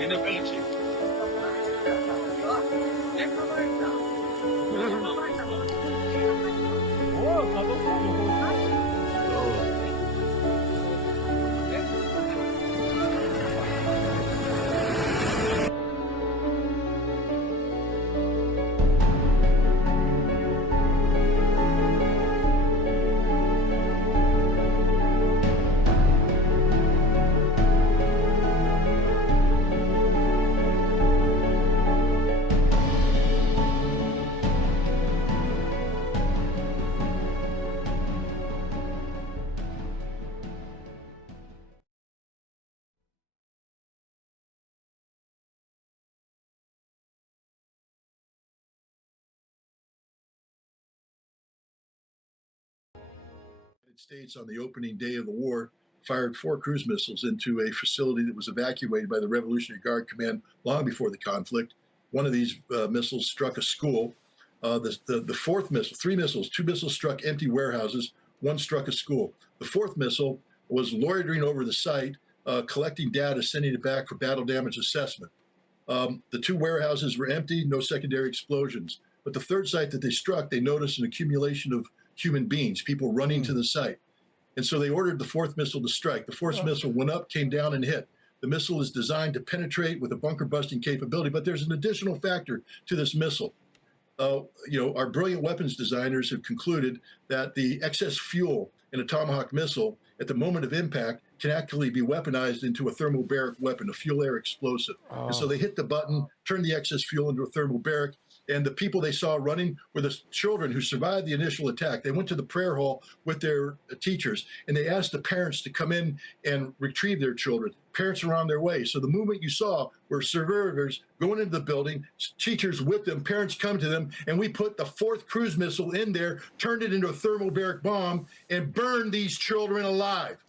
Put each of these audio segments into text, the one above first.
Inability. States on the opening day of the war fired 4 cruise missiles into a facility that was evacuated by the Revolutionary Guard Command long before the conflict. One of these missiles struck a school. The fourth missile, 3 missiles, 2 missiles struck empty warehouses, 1 struck a school. The 4th missile was loitering over the site, collecting data, sending it back for battle damage assessment. The 2 warehouses were empty, no secondary explosions. But the 3rd site that they struck, they noticed an accumulation of human beings, people running to the site. And so they ordered the 4th missile to strike. The 4th missile went up, came down, and hit. The missile is designed to penetrate with a bunker-busting capability, but there's an additional factor to this missile. Our brilliant weapons designers have concluded that the excess fuel in a Tomahawk missile at the moment of impact can actually be weaponized into a thermobaric weapon, a fuel-air explosive. And so they hit the button, turned the excess fuel into a thermobaric, and the people they saw running were the children who survived the initial attack. They went to the prayer hall with their teachers, and they asked the parents to come in and retrieve their children. Parents are on their way. So the movement you saw were survivors going into the building, teachers with them, parents come to them, and we put the 4th cruise missile in there, turned it into a thermobaric bomb, and burned these children alive.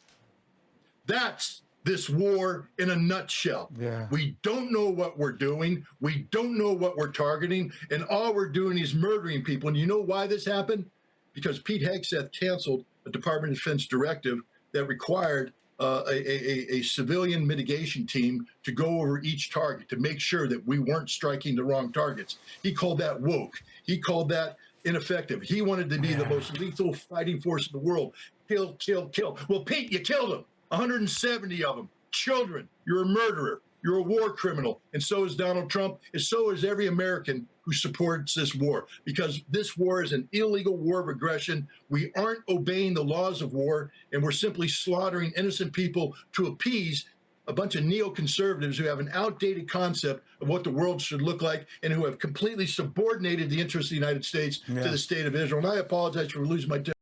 That's this war in a nutshell. Yeah. We don't know what we're doing. We don't know what we're targeting. And all we're doing is murdering people. And you know why this happened? Because Pete Hegseth canceled a Department of Defense directive that required a civilian mitigation team to go over each target to make sure that we weren't striking the wrong targets. He called that woke. He called that ineffective. He wanted to be the most lethal fighting force in the world. Kill, kill, kill. Well, Pete, you killed them. 170 of them, children. You're a murderer. You're a war criminal. And so is Donald Trump, and so is every American who supports this war, because this war is an illegal war of aggression. We aren't obeying the laws of war, and we're simply slaughtering innocent people to appease a bunch of neoconservatives who have an outdated concept of what the world should look like and who have completely subordinated the interests of the United States to the state of Israel. And I apologize for losing my temper.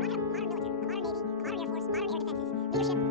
Modern military, modern Navy, modern Air Force, modern air defenses, leadership,